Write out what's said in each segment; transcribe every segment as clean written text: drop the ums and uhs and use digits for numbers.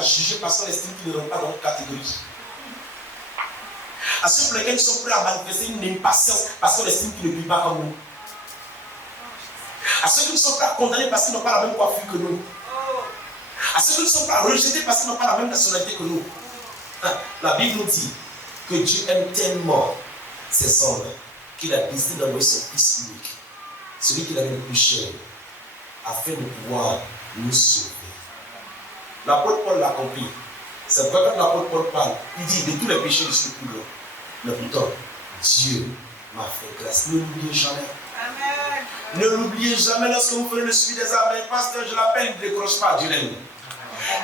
à juger parce qu'on estime qu'ils ne rentrent pas dans notre catégorie. À ceux pour lesquels ils sont prêts à manifester une impatience parce qu'on estime qu'ils ne vivent pas comme nous. À ceux qui sont prêts à condamner parce qu'ils n'ont pas la même coiffure que nous. À ceux qui sont prêts à rejeter parce qu'ils n'ont pas la même nationalité que nous. La Bible nous dit que Dieu aime tellement ses hommes qu'il a décidé d'envoyer son Fils unique, celui qu'il avait le plus cher, afin de pouvoir nous sauver. L'apôtre Paul l'a compris. C'est pourquoi quand l'apôtre Paul parle, il dit de tous les péchés je suis le plus grand. Mais pourtant, Dieu m'a fait grâce. Ne l'oubliez jamais. Amen. Ne l'oubliez jamais lorsque vous prenez le suivi des âmes. Pasteur, je l'appelle, il ne décroche pas, Dieu l'aime.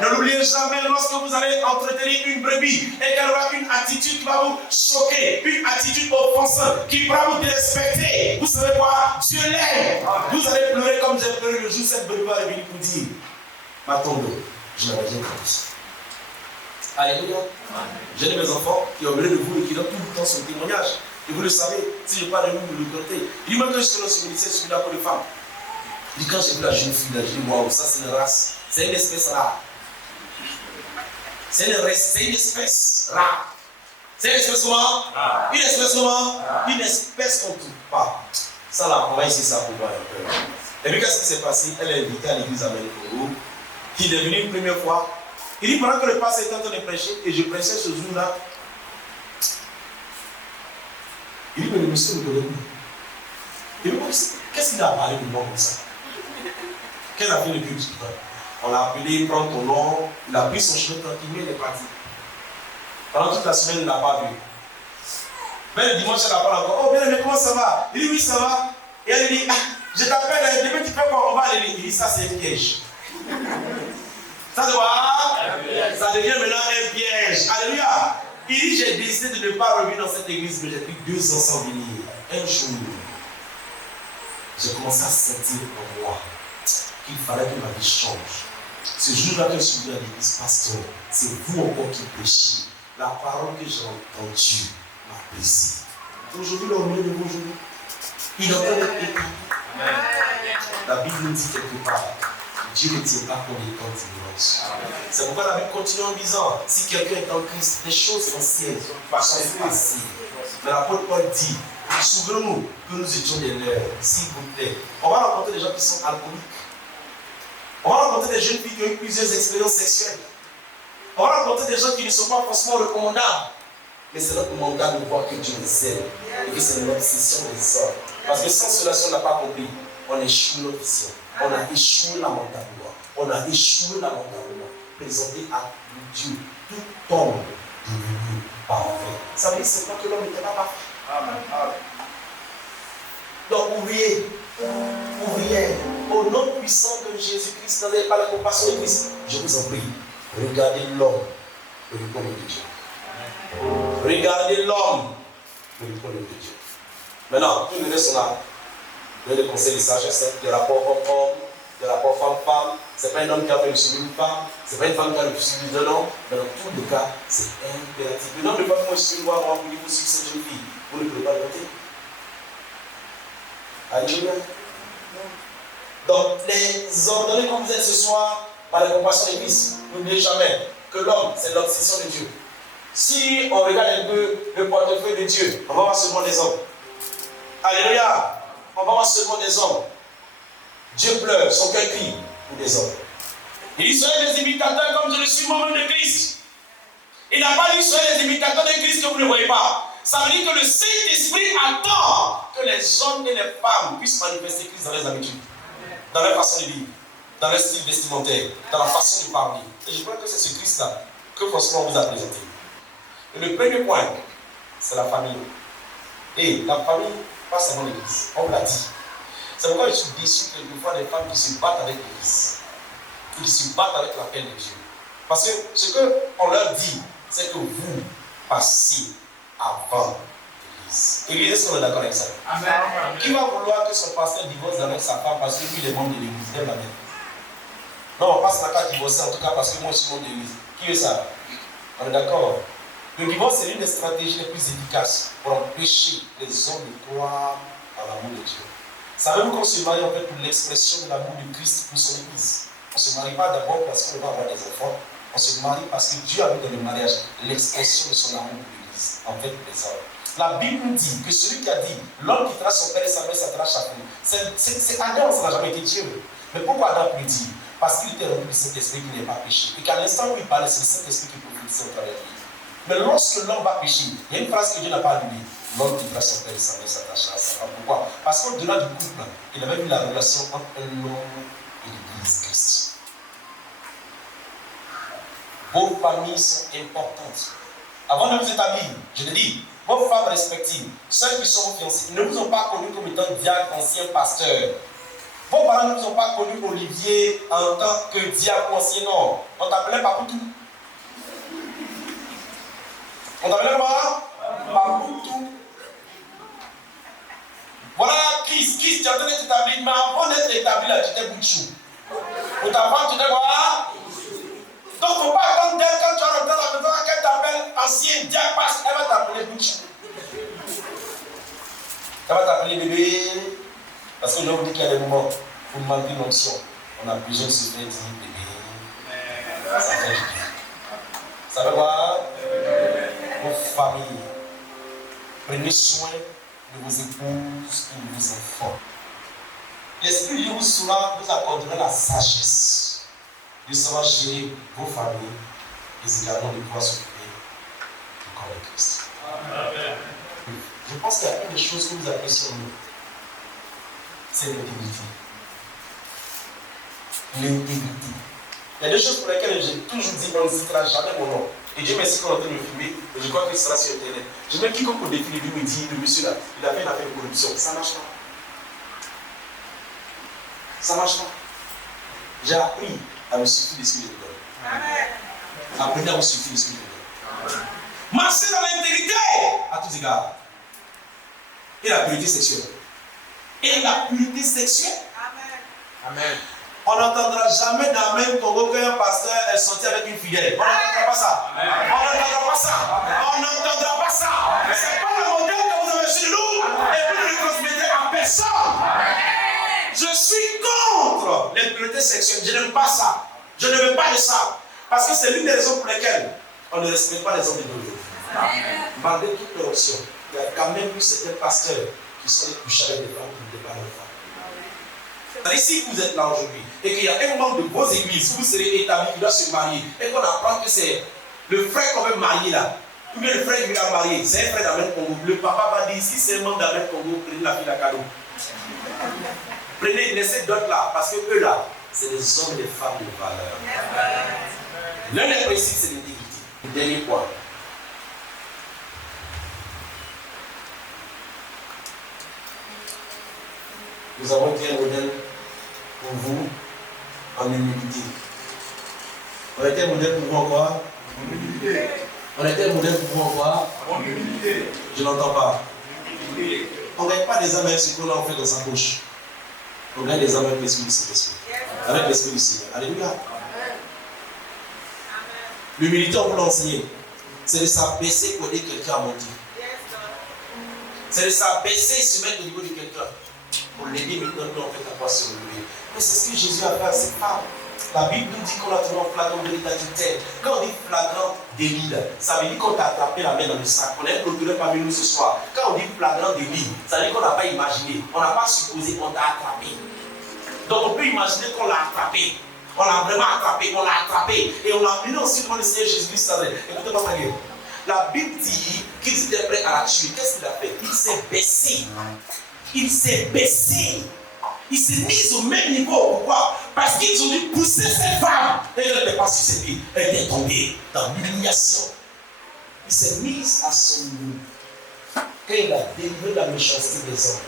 Ne l'oubliez jamais lorsque vous allez entretenir une brebis et qu'elle aura une attitude qui va vous choquer, une attitude offensante qui va vous dérespecter. Vous savez quoi? Dieu l'aime. Vous allez pleurer comme j'ai pleuré le jour où cette brebis va revenir pour dire ma tombe, je n'avais rien compris. Alléluia. J'ai mes enfants qui ont oublié de vous et qui donnent tout le temps son témoignage. Et vous le savez, si je parle de vous, vous le comptez. Il dit, moi, quand je suis dans ce ministère, je suis là pour les femmes. Il dit, quand j'ai vu la jeune fille, là, je dis, waouh, ça c'est une race, c'est une espèce rare. C'est une espèce rare. C'est une espèce comment? Une espèce comment? Une espèce qu'on ne trouve pas. Ça là, on va essayer ça pour voir un peu. Et puis, qu'est-ce qui s'est passé? Elle est invitée à l'église à Mélicoro, qui est venue une première fois. Il dit, pendant que le pasteur était en train de prêcher, et je prêchais ce jour-là, il dit, mais le monsieur me connaît plus. Il dit, qu'est-ce qu'il a parlé de moi comme ça? Qu'elle a fait le culte? On l'a appelé, prends ton nom, il a pris son chemin tranquillement, il est parti. Pendant toute la semaine, il ne l'a pas vu. Mais le dimanche, elle n'a pas encore. Oh, bien, mais comment ça va? Il dit, oui, ça va. Et elle dit, ah, je t'appelle, demain tu fais quoi? On va aller. Il dit, ça c'est un piège. Ça devient maintenant un piège. Alléluia. Il dit, j'ai décidé de ne pas revenir dans cette église, mais j'ai pris 2 ans sans venir. Un jour, j'ai commencé à sentir en moi qu'il fallait que ma vie change. Ce jour-là, quand je suis venu à l'église, pasteur, c'est vous encore qui péchez. La parole que j'ai entendue m'a brisé. Aujourd'hui, là, au milieu de vous aujourd'hui, il est en train d'être établi. La Bible nous dit quelque part, Dieu ne tient pas compte des temps d'ignorance. C'est pourquoi la Bible continue en disant, si quelqu'un est en Christ, les choses anciennes sont passées. Mais l'apôtre Paul dit, souvenons-nous que nous étions des leurs, s'il vous plaît. On va rencontrer des gens qui sont alcooliques. On va rencontrer des jeunes filles qui ont eu plusieurs expériences sexuelles. On va rencontrer des gens qui ne sont pas forcément recommandables. Mais c'est notre mandat de voir que Dieu les aime et que c'est notre mission des hommes. Parce que sans cela, si on n'a pas compris, on échoue notre vision. On a échoué lamentablement. On a échoué lamentablement. Présenté à Dieu tout homme devenu parfait. Ça veut dire c'est pas que l'homme n'était pas parfait. Amen. Donc oubliez, au nom puissant de Jésus-Christ, n'avez pas la compassion de Christ. Je vous en prie, regardez l'homme et le royaume de Dieu. Regardez l'homme et le royaume de Dieu. Maintenant, tout le reste, on a des conseils de sagesse, des rapports homme-homme, des rapports femme-femme. Ce n'est pas un homme qui a fait le suivi d'une femme, ce n'est pas une femme qui a fait le suivi d'un homme. Mais dans tous les cas, c'est impératif. Le nombre de fois que moi je suis noir, moi, pour dire que cette jeune fille, vous ne pouvez pas le noter. Alléluia. Donc, les ordonnés comme vous êtes ce soir, par la compassion de Christ, n'oubliez jamais que l'homme, c'est l'obsession de Dieu. Si on regarde un peu le portefeuille de Dieu, on va voir seulement des hommes. Alléluia. On va voir seulement des hommes. Dieu pleure, son cœur crie pour des hommes. Il dit, soyez des imitateurs comme je le suis moi-même de Christ. Il n'a pas dit, soyez des imitateurs de Christ que vous ne voyez pas. Ça veut dire que le Saint-Esprit attend que les hommes et les femmes puissent manifester Christ dans leurs habitudes, dans leur façon de vivre, dans leur style vestimentaire, dans la façon de parler. Et je crois que c'est ce Christ-là que forcément on vous a présenté. Et le premier point, c'est la famille. Et la famille, pas seulement l'église. On l'a dit. C'est pourquoi je suis déçu quelquefois des femmes qui se battent avec l'église, qui se battent avec l'appel de Dieu. Parce que ce qu'on leur dit, c'est que vous passez avant l'église. Église, est-ce qu'on est d'accord avec ça? Amen. Qui va vouloir que son pasteur divorce avec sa femme parce que lui, il est membre de l'église? Lève la main. Non, on passe n'a pas divorcer en tout cas parce que moi, je suis membre de l'église. Qui veut ça? On est d'accord? Le divorce, c'est l'une des stratégies les plus efficaces pour empêcher les hommes de croire à l'amour de Dieu. Savez-vous qu'on se marie en fait pour l'expression de l'amour de Christ pour son église? On ne se marie pas d'abord parce qu'on va avoir des enfants. On se marie parce que Dieu a mis dans le mariage l'expression de son amour pour l'Église, en fait les hommes. La Bible nous dit que celui qui a dit l'homme quittera son père et sa mère s'attachera chaque jour. C'est Adam, ça n'a jamais été Dieu. Mais pourquoi Adam peut le dire? Parce qu'il était rempli de cet esprit qui n'est pas péché. Et qu'à l'instant où il parlait, c'est le Saint-Esprit qui prophétisait au travers de lui. Mais lorsque l'homme va pécher, il y a une phrase que Dieu n'a pas allumée. L'homme quittera son père et sa mère s'attachera à sa femme. Pourquoi? Parce qu'au-delà du couple, il avait vu la relation entre un homme et l'Église Christ. Vos familles sont importantes. Avant de vous établir, je le dis, vos femmes respectives, celles qui sont fiancées, ne vous ont pas connu comme étant diacre, ancien pasteur. Vos parents ne vous ont pas connu Olivier en tant que diacre ancien, non. On t'appelait Papoutou. On t'appelait quoi? Papoutou. Voilà, Christ, tu es en train d'être établi, mais avant d'être établi, là, tu étais Bouchou. Pour ta femme, tu étais quoi? Donc, il ne faut pas attendre d'elle quand tu vas rentrer dans la maison, qu'elle t'appelle ancien diacre, parce qu'elle va t'appeler Bouchou. Elle va t'appeler bébé. Parce que je vous dis qu'il y a des moments où il manque une onction. On a besoin de se faire dire bébé. Ça fait du bien. Ça veut quoi? Vos familles. Prenez soin de vos épouses et de vos enfants. L'Esprit de vous souvent vous accordera la sagesse de savoir gérer vos familles et également de pouvoir s'occuper du corps de Christ. Amen. Je pense qu'il y a une des choses que vous appréciez en nous. C'est l'intégrité. L'intégrité. Il y a des choses pour lesquelles j'ai toujours dit qu'on ne citera jamais mon nom. Et Dieu merci qu'on est en train de me filmer. Et je crois qu'il sera sur Internet. Je mets quiconque au défi, lui me dit, le monsieur là, il a fait une affaire de corruption. Ça ne marche pas. Ça ne marche pas. J'ai appris à me suffire l'esprit de Dieu. Apprenez à me suffire l'esprit de Dieu. Marchez dans l'intégrité à tous égards. Et la pureté sexuelle. Et la pureté sexuelle. Amen. Amen. On n'entendra jamais dans le même Congo qu'un pasteur est sorti avec une fidèle. On n'entendra pas ça. Amen. On n'entendra pas ça. Amen. On n'entendra pas ça. Ce n'est pas le modèle que vous avez sur nous. Et puis ne le transmettez à personne. Amen. Je suis contre l'impureté sexuelle. Je n'aime pas ça. Je ne veux pas de ça. Parce que c'est l'une des raisons pour lesquelles on ne respecte pas les hommes de Dieu. Malgré toutes les options, il y a quand même eu certains pasteurs qui sont les couchés avec des femmes qui ne départent pas. C'est-à-dire, si vous êtes là aujourd'hui et qu'il y a un membre de vos églises où vous serez établi qui doit se marier et qu'on apprend que c'est le frère qu'on veut marier là, ou bien le frère qui veut marier, c'est un frère d'Amen Congo, le papa va dire si c'est un membre d'Amen Congo, prenez la fille à cadeau. Prenez, laissez d'autres là, parce que eux là, c'est des hommes et des femmes de valeur. L'un des principes, c'est l'intégrité. Le dernier point. Nous avons été un modèle pour vous en humilité. On a été un modèle pour vous en quoi? En humilité. On a été un modèle pour vous en quoi? En humilité. Je n'entends pas. Humilité. On ne gagne pas des âmes avec ce qu'on a fait dans sa poche. On gagne des âmes avec l'esprit du Saint-Esprit. Avec l'esprit du Seigneur. Alléluia. L'humilité, on peut l'enseigner. C'est de s'abaisser pour aider quelqu'un à monter. C'est de s'abaisser et se mettre au niveau de quelqu'un. Pour l'aider maintenant, nous en fait à quoi se relever. Mais c'est ce que Jésus a fait à ses femmes. La Bible nous dit qu'on a trouvé un flagrant délit d'adultère. Quand on dit flagrant délit, ça veut dire qu'on t'a attrapé la main dans le sac. On est procureur parmi nous ce soir. Quand on dit flagrant délit, ça veut dire qu'on n'a pas imaginé. On n'a pas supposé, on t'a attrapé. Donc on peut imaginer qu'on l'a attrapé. On l'a vraiment attrapé, on l'a attrapé. Et on l'a amené aussi devant le Seigneur Jésus-Christ. Écoutez-moi, ma gueule. La Bible dit qu'ils étaient prêts à la tuer. Qu'est-ce qu'il a fait? Il s'est baissé. Il s'est baissé. Il s'est mis au même niveau. Pourquoi? Parce qu'ils ont dû pousser cette femme. Et elle n'était pas sur ses pieds. Elle était tombée dans l'humiliation. Il s'est mis à son niveau. Quand il a délivré la méchanceté des hommes,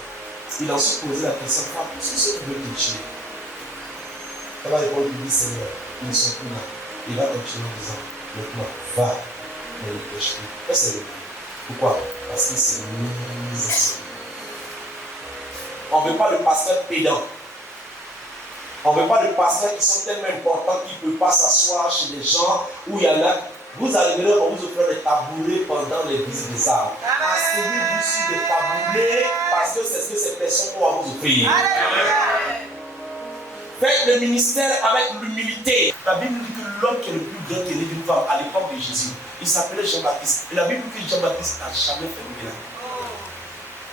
il a ensuite posé la question, pour tous ceux qui veulent te tuer. Elle va répondre, il dit, Seigneur, ils ne sont plus là. Il va continuer en disant, maintenant, va, ne le pêche plus. Et c'est le but. Pourquoi? Parce qu'il s'est mis à son niveau. On ne veut pas de pasteurs pédants. On ne veut pas de pasteurs qui sont tellement importants qu'ils ne peuvent pas s'asseoir chez des gens où il y en a. Vous arriverez, on vous offre des taboulés pendant les visites des arbres. Asseyez-vous sur des taboulés parce que c'est ce que ces personnes vont vous offrir. Faites le ministère avec l'humilité. La Bible dit que l'homme qui est le plus grand aîné d'une femme à l'époque de Jésus, il s'appelait Jean-Baptiste. Et la Bible dit que Jean-Baptiste n'a jamais fait le miracle.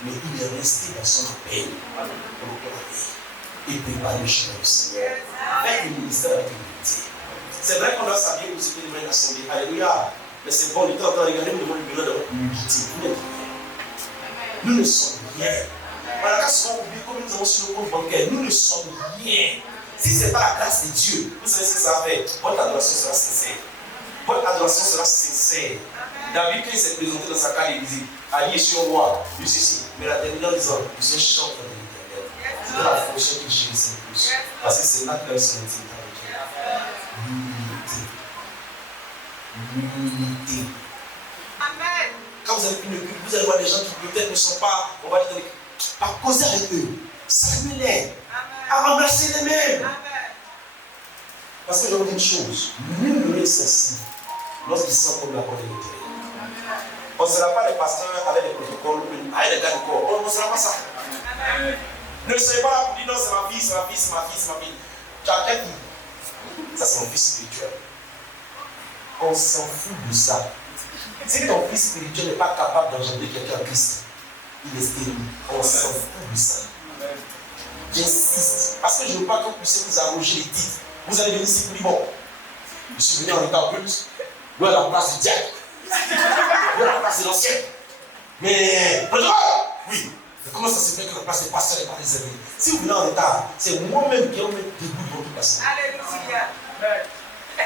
Mais il est resté dans son appel et préparer le chemin du Seigneur. Faites le ministère avec l'humilité. C'est vrai qu'on doit s'habiller pour ce qui est l'assemblée. Alléluia. Mais c'est bon, il est en train de regarder devant le bureau de l'humilité. Nous ne sommes rien. Voilà, souvent on oublie comme nous avons sur le compte bancaire. Nous ne sommes rien. Si ce n'est pas la grâce de Dieu, vous savez ce que ça fait. Votre adoration sera sincère. Votre adoration sera sincère. David, quand il s'est présenté dans sa carte, il disait allié sur roi, lui ceci. Mais la terminant en disant je suis chanteur de l'Éternel. C'était la fonction qu'il chérissait le plus. Parce que c'est là qu'il a eu son intimité avec Dieu. L'humilité. Amen. Quand vous avez une pub, vous allez voir des gens qui peut-être ne sont pas, on va dire, pas causer avec eux. Saluez-les. À remplacer les mêmes. Parce que je vous dis une chose, nul ne est sensible lorsqu'il sent comme la bonne de l'intérieur. On ne sera pas des pasteurs avec des protocoles, avec des gars de corps. On ne sera pas ça. Ne soyez pas là pour dire non, c'est ma fille, c'est ma fille, c'est ma fille, c'est ma fille. Tu as quelle fille? Ça, c'est mon fils spirituel. On s'en fout de ça. Si ton fils spirituel n'est pas capable d'engendrer quelqu'un en Christ, il est stérile. On s'en fout de ça. J'insiste. Parce que je ne veux pas que vous puissiez vous arroger les titres. Vous allez venir ici pour dire bon, je suis venu en état culte, loin à la place du diable, loin à la place de l'ancien. Mais, oui. Mais comment ça se fait que la place des pasteurs n'est pas réservée? Si vous venez en état, c'est moi-même qui vais mettre des bouts de votre place. Alléluia.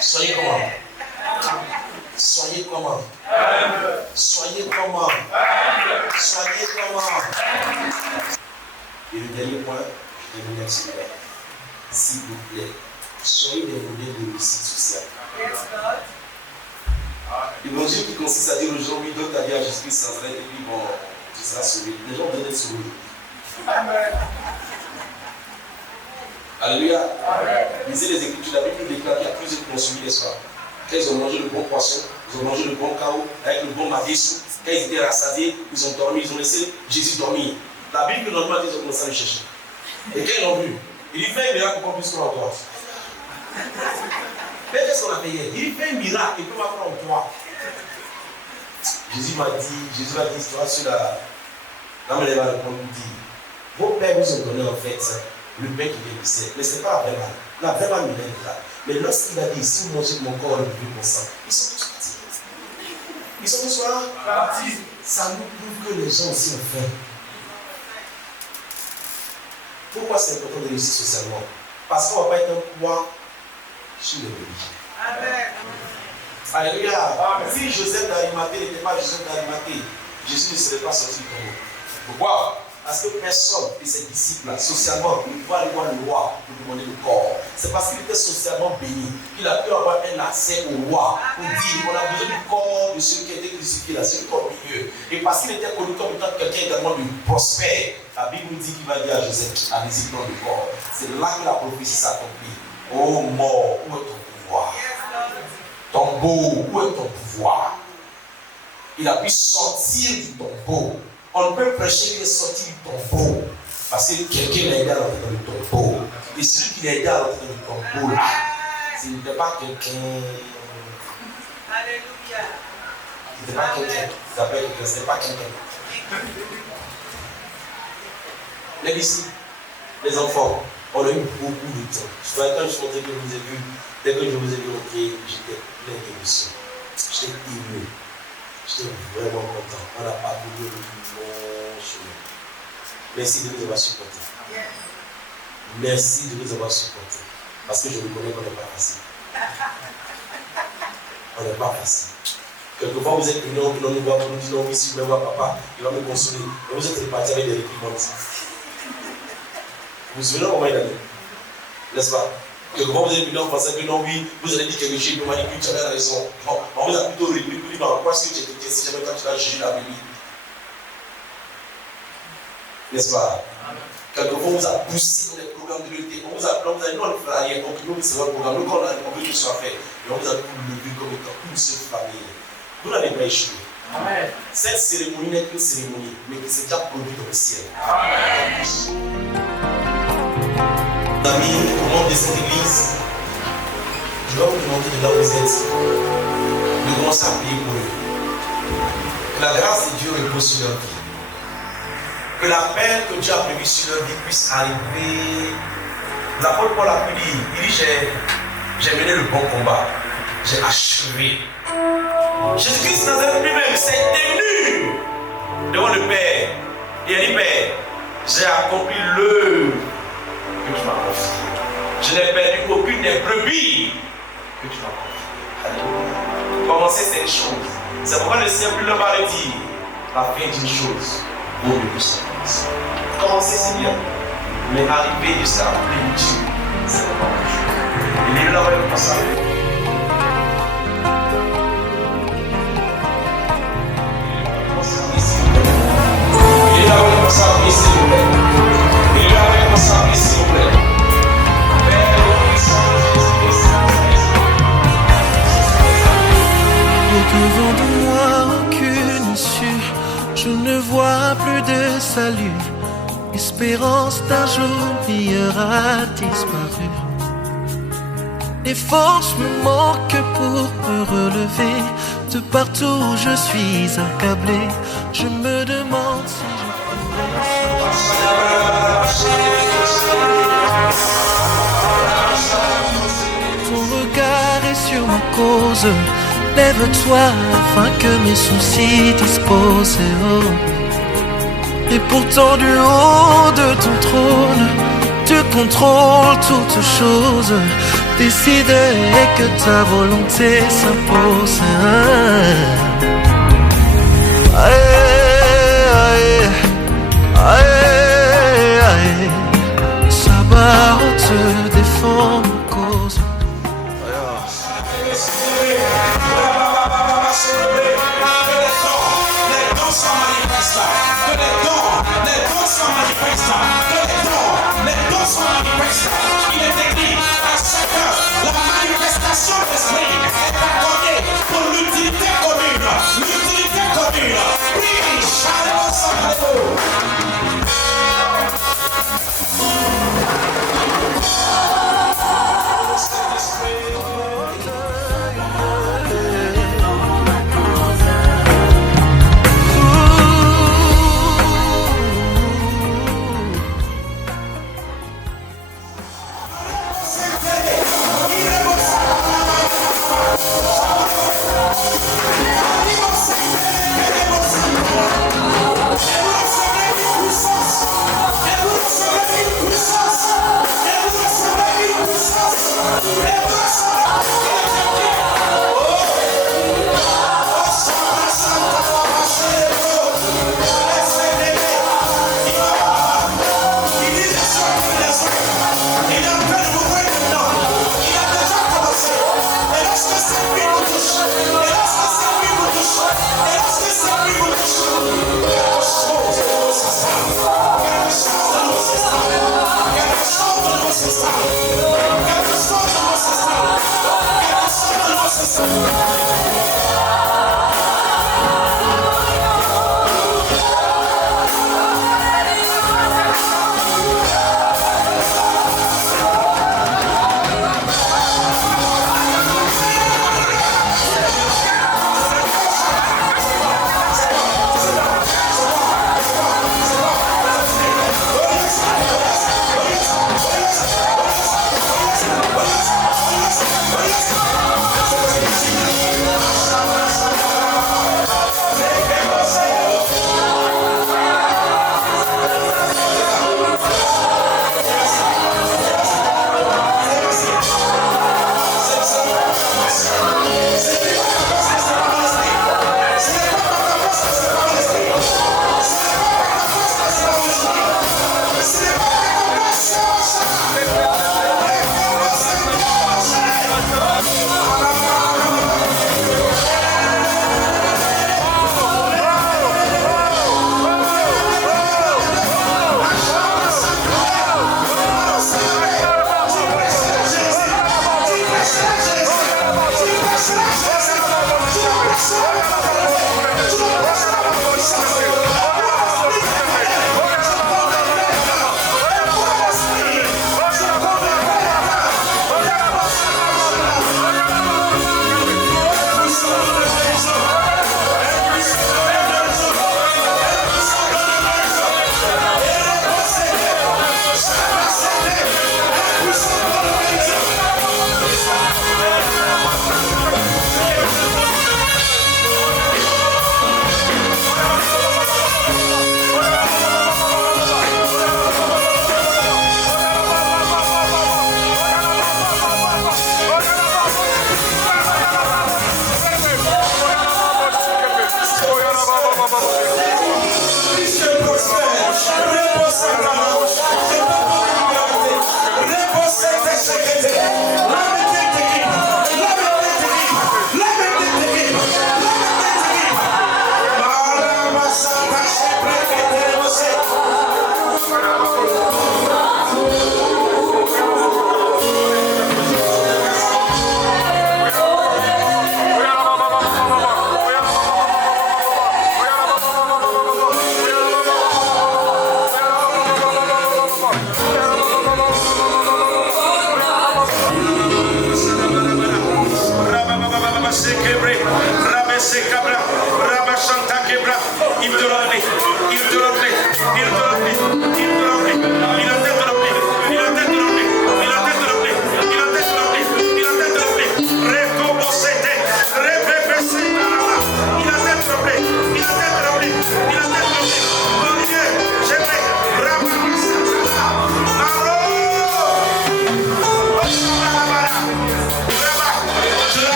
Soyez comment? Soyez comment? Soyez comment? Soyez comment? Et le dernier point, je vais vous dire, s'il vous plaît, soyez des modèles de réussite sociale. L'évangile qui consiste à dire aux gens, oui, donne ta vie à Jésus-Christ sans arrêt, et puis bon, tu seras sauvé. Les gens doivent être sauvés. Amen. Alléluia. Lisez les Écritures, la Bible nous déclare qu'il y a plusieurs qui ont suivi les soirs. Quand ils ont mangé le bon poisson, ils ont mangé le bon chaos, avec le bon madessou. Quand ils étaient rassasiés, ils ont dormi, ils ont laissé Jésus dormir. La Bible nous demande qu'ils ont commencé à le chercher. Et quand ils l'ont vu, il dit fait un miracle pour qu'on puisse croire en toi. Mais qu'est-ce qu'on a fait hier? Il dit fait un miracle et puis on va croire en toi. Jésus m'a dit, tu vois, sur la. Là, on va répondre, il dit vos pères vous ont donné en fait le pain qui vient du ciel. Mais ce n'est pas la vraie manne. La vraie manne vient de là. Mais lorsqu'il a dit si vous mangez de mon corps et buvez mon sang, ils sont tous partis. Ils sont tous partis. Ça nous prouve que les gens aussi ont faim. Pourquoi c'est important de réussir socialement? Parce qu'on ne va pas être un poids sur les religieux. Amen. Alléluia. Si Joseph d'Arimathée n'était pas Joseph d'Arimathée, Jésus ne serait pas sorti du tombeau. Pourquoi? Parce que personne de ses disciples, socialement, ne pouvait aller voir le roi pour demander le corps. C'est parce qu'il était socialement béni qu'il a pu avoir un accès au roi pour dire on a besoin du corps de celui qui a été crucifié là, celui qui est au milieu. Et parce qu'il était connu comme étant quelqu'un également de prospère, la Bible nous dit qu'il va dire à Joseph, allez-y prendre le corps. C'est là que la prophétie s'accomplit. Oh mort, où est ton pouvoir? Tombeau, où est ton pouvoir? Il a pu sortir du tombeau. On ne peut prêcher qu'il est sorti du tombeau. Parce que quelqu'un l'a aidé à rentrer dans le tombeau. Et celui qui l'a aidé à rentrer dans le tombeau là, ce n'était pas quelqu'un. Alléluia. Ce n'était pas quelqu'un. Ce n'était pas quelqu'un. Mais ici, les enfants, on a eu beaucoup de temps. Quand je suis montré que je vous ai vu, dès que je vous ai vu entrer, j'étais plein d'émotion. J'étais ému. J'étais vraiment content. On n'a pas voulu le long chemin. Merci de nous avoir supportés. Merci de nous avoir supportés. Parce que je reconnais qu'on n'est pas facile. On n'est pas facile. Quelquefois, vous êtes venus, on nous voit, on nous dit non, oui, si vous me voyez papa, il va me consoler. Et vous êtes repartis avec des réprimandes. Vous vous souvenez comment il a dit? N'est-ce pas? Quelquefois, vous êtes venus en pensant que non, oui, vous allez dire quelque chose, il m'a dit que tu avais raison. Non, on vous a plutôt répliqué, vous dit non, pourquoi est-ce que tu étais si jamais quand tu vas juger la Bible? N'est-ce pas? Quelquefois, on vous a poussé dans les programmes de l'unité. On vous a dit non, on ne fera rien. Donc, nous, c'est votre programme. Nous, quand on veut que ce soit fait, et on vous a dit vous lever comme étant une seule famille. Vous n'avez pas échoué. Amen. Cette cérémonie n'est qu'une cérémonie, mais qui s'est déjà produite dans le ciel. Amen. Amis, au nom de cette église, je dois vous demander de là où vous êtes, de commencer à prier pour eux. Que la grâce de Dieu repose sur leur vie. Que l'appel que Dieu a prévu sur leur vie puisse arriver. L'apôtre Paul a pu dire, il dit, j'ai mené le bon combat, j'ai achevé. Jésus-Christ Nazareth lui-même s'est tenu devant le Père. Et il a dit, Père, j'ai accompli l'œuvre que tu m'as confiée. Je n'ai perdu aucune des brebis que tu m'as confiées. Alléluia. Commencer cette chose. C'est pourquoi le Seigneur lui va le dire. La fin d'une chose vaut mieux que son commencement. Commencer c'est bien, mais arriver jusqu'à la plénitude, c'est vraiment autre chose. Et il est là où il ça. Il est là où il commence à prier, s'il vous plaît. Il est là où il commence à prier, s'il vous plaît. Au-devant de moi, aucune issue. Je ne vois plus de salut. L'espérance d'un jour meilleur a disparu. Les forces me manquent pour me relever. De partout où je suis accablé. Je me demande si ton regard est sur ma cause. Lève-toi afin que mes soucis disposent. Oh. Et pourtant du haut de ton trône, tu contrôles toutes choses. Décide et que ta volonté s'impose. Aïe, aïe, aïe, Sabbat te défend ma cause. Il est écrit à chacun, la manifestation de l'esprit est accordée pour l'utilité commune. L'utilité commune. Oui, Shalom Samalebo.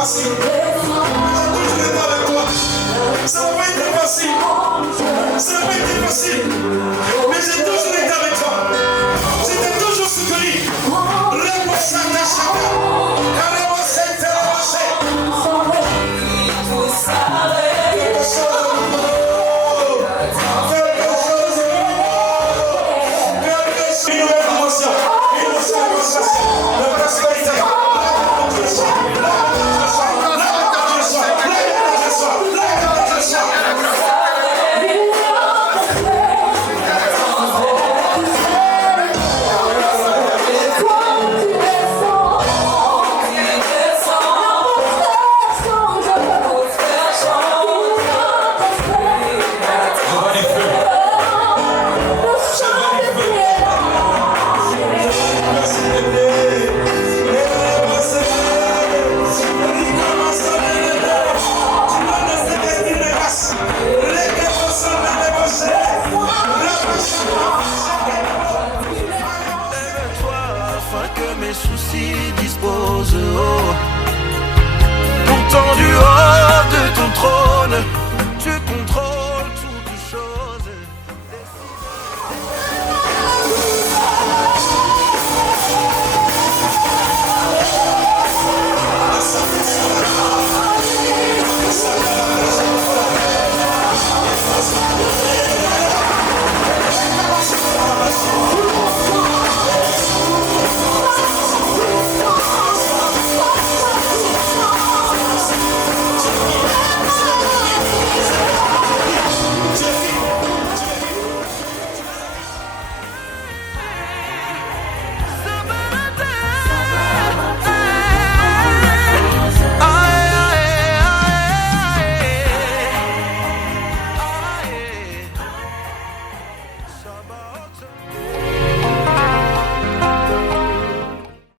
Facile.